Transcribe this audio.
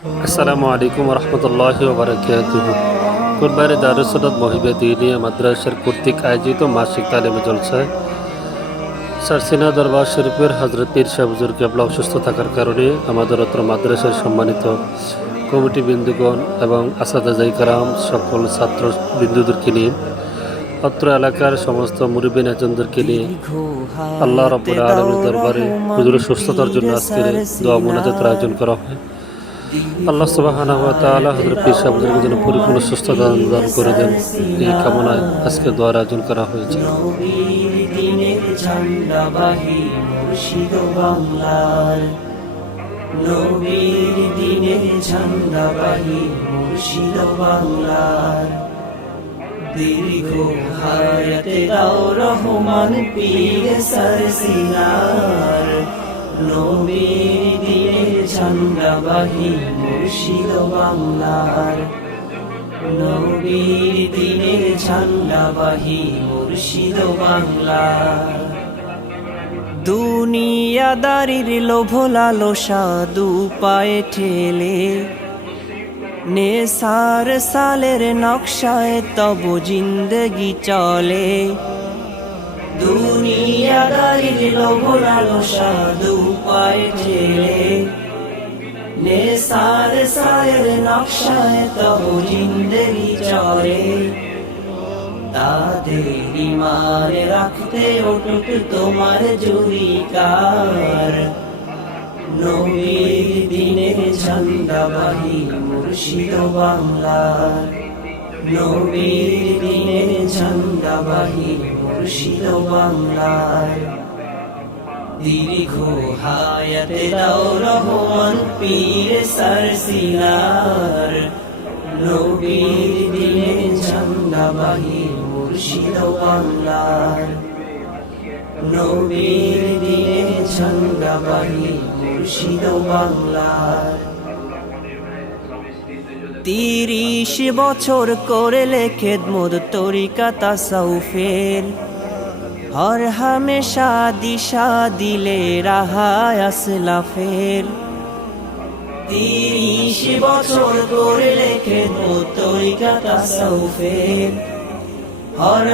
আসসালামু আলাইকুম রহমতুল্লাহ বারকাতুহ কুরবানি দারুসনাদ মহিবে দিনিয়া মাদ্রাসার কর্তৃক আয়োজিত মাসিক তালিমে জলসায় সারসিনা দরবার শরীফের হজরত পীর শাহবুজুর কেবলা অসুস্থ থাকার কারণে আমাদের অত্র মাদ্রাসার সম্মানিত কমিটি বিন্দুগণ এবং আসাদাজাই কারাম সকল ছাত্র বিন্দুদেরকে নিয়ে, অত্র এলাকার সমস্ত মুরিবিন এজনদেরকে নিয়ে আল্লাহ রব্বুল আলমীর দরবারে হুজুরের সুস্থতার জন্য আজকে দোয়া মোনাজাতের আয়োজন করা হয়। আল্লাহ সুবাহানা ওয়া তাআলা হযরত পীর পরিপূর্ণ সুস্থতা দান করে দেন। এই কামনায় আজকে দোয়ার আয়োজন করা হয়েছে। দীর্ঘ হায়াতে দাও রহমান পীর সরসিনার নবীর দিনের ঝান্ডাবাহী মুর্শিদ বাংলার। নবীর দিনের ঝান্ডাবাহী মুর্শিদ বাংলা দুনিয়াদারির লোভ লালসা দু পায়ে ঠেলে, নেশার সালের নকশায় তব জিন্দগি চলে। দুনিয়াদারির লোভ লালসা দু পায়ে ঠেলে। নেশার সায়ের নকশায় তব জিন্দগি চলে তাদের ইমান রাখতে ওটুক তোমার জুরিকার। নবীর দিনের ঝান্ডাবাহী মুর্শিদ বাংলার। নবীর দিনের ঝান্ডাবাহী মুর্শিদ বাংলার দীর্ঘ হায়াতে দাও রহমান পীর সরসিনার নবীর দিনে ঝান্ডাবাহী মুর্শিদ বাংলার নবীর দিনে ঝান্ডাবাহী মুর্শিদ বাংলার তিরিশ বছর করলে খেদমত তরিকা তাসাউফের। হর হামেশা দিশা দিলে রাহায় আসলাফের তিরিশ বছর করলে খেদমত তরিকা তাসাউফের। হর